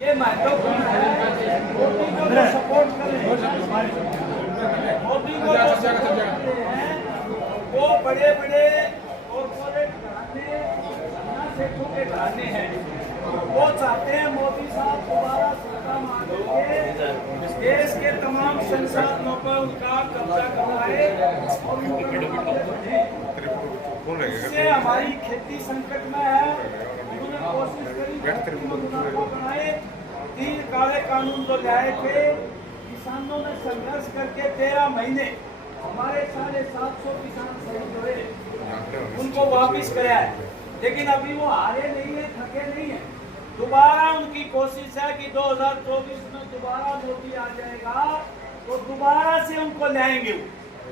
ये महत्वपूर्ण है। मोदी को जो सपोर्ट करें, मोदी को जो सपोर्ट करते हैं वो बड़े बड़े कॉर्पोरेट घराने, सेठों के घराने हैं। वो चाहते हैं मोदी साहब दोबारा सत्ता में आके देश के तमाम संसाधनों पर उनका कब्जा करवाए और इससे हमारी खेती संकट में है। उन्होंने कोशिश करी को बनाए, 3 काले कानून जो लाए थे, किसानों ने संघर्ष करके 13 महीने हमारे 750 किसान शहीद हुए, उनको वापिस कराया है। लेकिन अभी वो हारे नहीं है, थके नहीं है। दोबारा उनकी कोशिश है कि 2024 में दोबारा मोदी आ जाएगा तो दोबारा से उनको लाएंगे।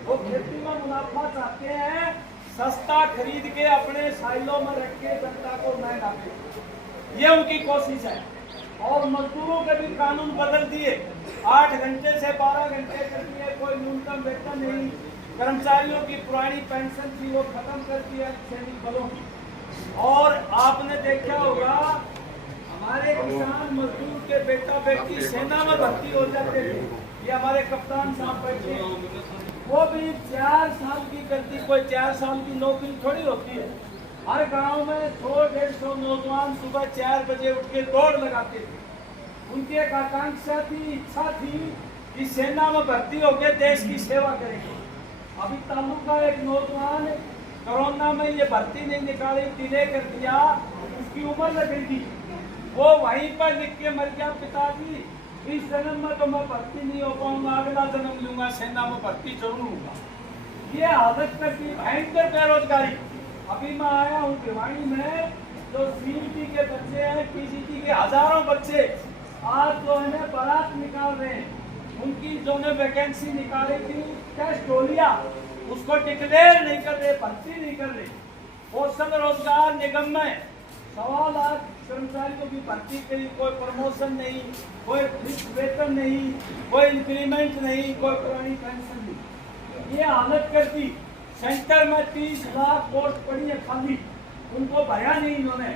वो खेती में मुनाफा चाहते हैं, सस्ता खरीद के अपने साइलों में रख के जनता को महंगा दे, ये उनकी कोशिश है। और मजदूरों के भी कानून बदल दिए, 8 घंटे से 12 घंटे कर दिए, कोई न्यूनतम वेतन नहीं। कर्मचारियों की पुरानी पेंशन थी वो खत्म कर दिया सैनिक बलों की। और आपने देखा होगा हमारे किसान मजदूर के बेटा बेटी सेना में भर्ती हो जाते थे। ये हमारे कप्तान साहब बैठे, वो भी 4 साल की करती, कोई 4 साल की नौकरी थोड़ी होती है। हर गांव में 100-150 नौजवान सुबह 4 बजे उठ के दौड़ लगाते थे। उनकी एक आकांक्षा थी, इच्छा थी कि सेना में भर्ती होकर देश की सेवा करेंगे। अभी तालुका एक नौजवान कोरोना में ये भर्ती नहीं निकाली, डिले कर दिया, उसकी उम्र लगेगी, वो वहीं पर लिख के मर गया, पिताजी इस जन्म में तो मैं भर्ती नहीं हो पाऊंगा, अगला जन्म लूंगा, सेना में भर्ती जरूर लूंगा। ये हालत करती भयंकर बेरोजगारी। अभी मैं आया हूँ भिवानी में, जो सीईटी के बच्चे हैं, पीजीटी के हजारों बच्चे आज जो है बारात निकाल रहे हैं। उनकी जो ने वैकेंसी निकाली थी, टेस्ट हो लिया, उसको डिक्लेयर नहीं कर रहे, भर्ती नहीं कर रहे। कौशल रोजगार निगम में 1.25 लाख कर्मचारियों की भर्ती करी, कोई प्रमोशन नहीं, कोई फिक्स वेतन नहीं, कोई इंक्रीमेंट नहीं, कोई पुरानी पेंशन नहीं। ये हालत करती। सेंटर में 30 लाख पोस्ट पड़ी है खाली, उनको भरा नहीं इन्होंने।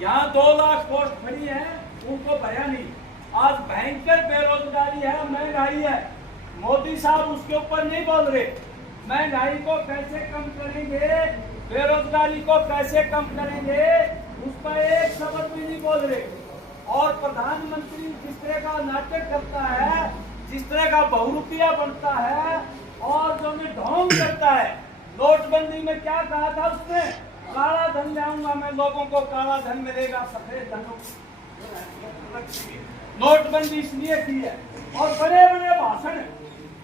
यहाँ 2 लाख पोस्ट पड़ी है, उनको भरा नहीं। आज भयंकर बेरोजगारी है, महंगाई है। मोदी साहब उसके ऊपर नहीं बोल रहे। महंगाई को कैसे कम करेंगे, बेरोजगारी को कैसे कम करेंगे, उस पर एक शब्द भी नहीं बोल रहे। और प्रधानमंत्री जिस तरह का नाटक करता है, जिस तरह का बहुरूपिया बनता है और जो ढोंग करता है। नोटबंदी में क्या कहा था उसने, काला धन लाऊंगा मैं, लोगों को काला धन मिलेगा, सफेद धन। नोटबंदी इसलिए की है। और बड़े बड़े भाषण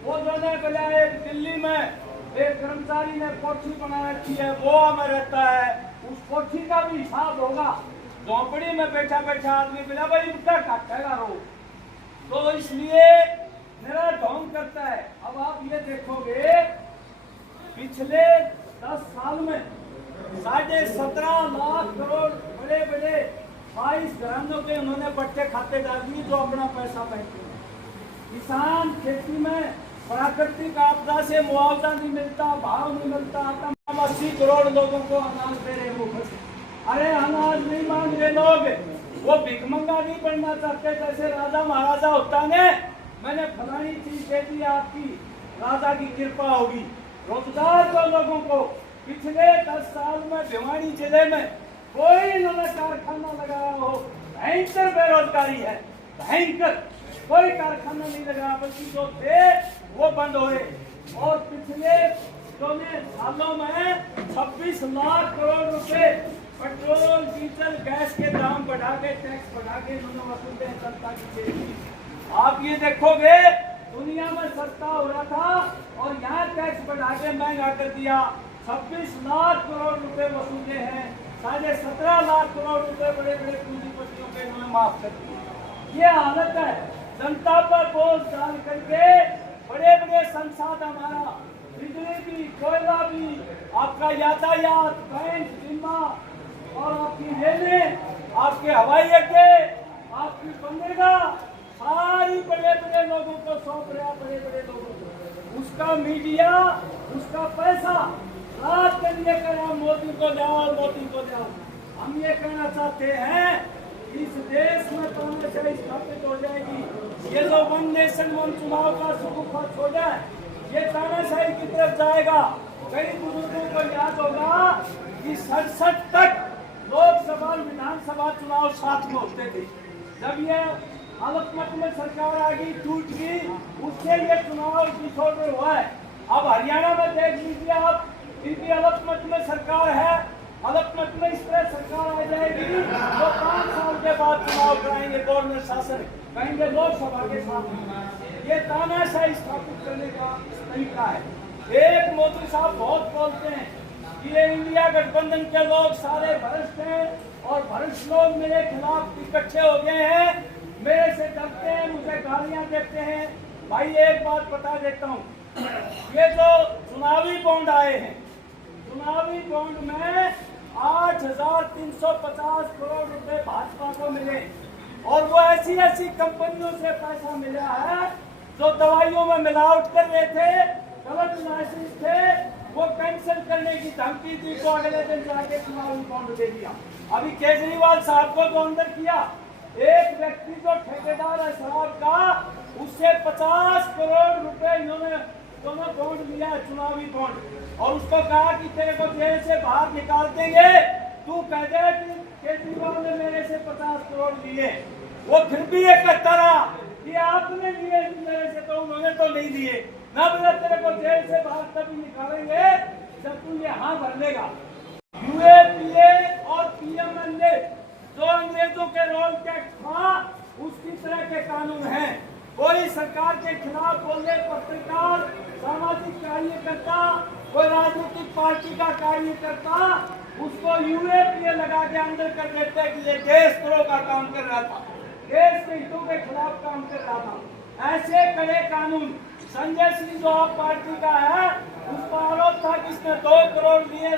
वो जो ने बजाय, दिल्ली में एक कर्मचारी ने कोठी बना रखी है, गोवा में रहता है, उस कोठी का भी हिसाब होगा। झोंपड़ी में बैठा बैठा आदमी बोला भाई उनका काटेगा रो, तो इसलिए मेरा ढोंग करता है। अब आप ये देखोगे पिछले 10 साल में 17.5 लाख करोड़ बड़े बड़े 22 घरानों के उन्होंने पट्टे खाते डाल दिए, जो अपना पैसा बैठते हैं। किसान खेती में प्राकृतिक आपदा से मुआवजा नहीं मिलता, भाव नहीं मिलता, 80 करोड़ लोगों को अनाज दे रहे वो। अरे अनाज नहीं मांग रहे लोग, वो भिखमंगा नहीं बनना चाहते। जैसे राजा महाराजा होता ने, मैंने फलानी चीज दे दी आपकी, राजा की कृपा होगी। रोजगार दो लोगों को। पिछले 10 साल में भिवानी जिले में कोई इन्होंने कारखाना लगाया हो, भयंकर बेरोजगारी है, भयंकर। कोई कारखाना नहीं लगाया, बल्कि जो थे वो बंद हुए। और पिछले सालों में 26 लाख करोड़ रुपए पेट्रोल, डीजल, गैस के दाम बढ़ा के, टैक्स बढ़ा के इन्होंने वसूले जनता की जेब। आप ये देखोगे दुनिया में सस्ता हो रहा था और यहाँ टैक्स बढ़ा के महंगा कर दिया। 26 लाख करोड़ रुपए वसूले हैं, 17.5 लाख करोड़ रुपए बड़े बड़े पूंजीपतियों के इन्होंने माफ कर दिए। ये हालत है। जनता पर बोझ डाल करके बड़े बड़े संसाधन, हमारा बिजली भी, कोयला भी, आपका यातायात, बैंक, बीमा और आपकी रेलें, आपके हवाई अड्डे, आपकी बनेगा, सारी बड़े बड़े लोगों को सौंप रहा, बड़े बड़े लोगों को। उसका मीडिया, उसका पैसा रात के लिए करा, मोदी को जाओ, मोदी को जाओ। हम ये कहना चाहते हैं इस देश में तानाशाही स्थापित हो जाएगी। ये जो वन नेशन वन चुनाव का सुगुफा छोड़ा है, ये तानाशाही की तरफ जाएगा। कई बुजुर्गों को याद होगा कि 67 तक लोकसभा विधानसभा चुनाव साथ में होते थे। जब ये अलपमत में सरकार आ गई, टूट गई, उससे ये चुनाव डिसऑर्डर हुआ है। अब हरियाणा में देख लीजिए आप, इनकी अलपमत में सरकार है, अलपमत में इस तरह सरकार आ जाएगी तो 5 साल के बाद चुनाव कराएंगे, गवर्नर शासन कहेंगे लोकसभा के साथ। ये तानाशाही स्थापित करने का तरीका है। एक मोदी साहब बहुत बोलते हैं कि ये इंडिया गठबंधन के लोग सारे भ्रष्ट हैं और भ्रष्ट लोग मेरे खिलाफ इकट्ठे हो गए हैं, मेरे से डरते हैं, मुझे गालियां देते हैं। भाई एक बात बता देता हूँ, ये जो चुनावी बॉन्ड आए हैं, चुनावी बॉन्ड में 8,350 करोड़ रुपए भाजपा को मिले और वो ऐसी ऐसी कंपनियों से पैसा मिला है जो दवाइयों में मिलावट कर रहे थे, गलत लाइसेंस थे, वो कैंसिल करने की धमकी थी तो अगले दिन जाके चुनावी बॉन्ड दे दिया। अभी केजरीवाल साहब को जो अंदर किया, एक व्यक्ति जो ठेकेदार है शराब का, उससे 50 करोड़ रुपए इन्होंने दोनों बॉन्ड लिया है, चुनावी बॉन्ड, और उसको कहा कि तेरे को जेल से बाहर निकाल देंगे, तू कह दे कि केजरीवाल ने मेरे से 50 करोड़ लिए। वो फिर भी ये कहता रहा कि आपने लिए मेरे से, तो उन्होंने तो नहीं दिए ना, मेरा तेरे को जेल से बाहर तभी निकालेंगे जब तू ये हाँ भर लेगा। यूएपीए और पीएमएलए जो अंग्रेजों के रोल टैक्स था, उसकी तरह के कानून हैं। कोई सरकार के खिलाफ बोले पत्रकार, सामाजिक कार्यकर्ता, कोई राजनीतिक पार्टी का कार्यकर्ता, उसको यूएपीए लगा के अंदर कर देते हैं कि ये देशद्रोह का काम कर रहा था, देश के हितों के खिलाफ काम कर रहा था। ऐसे कड़े कानून, संजय सिंह जो आप पार्टी का है, उस पर आरोप था कि इसने 2 करोड़ लिए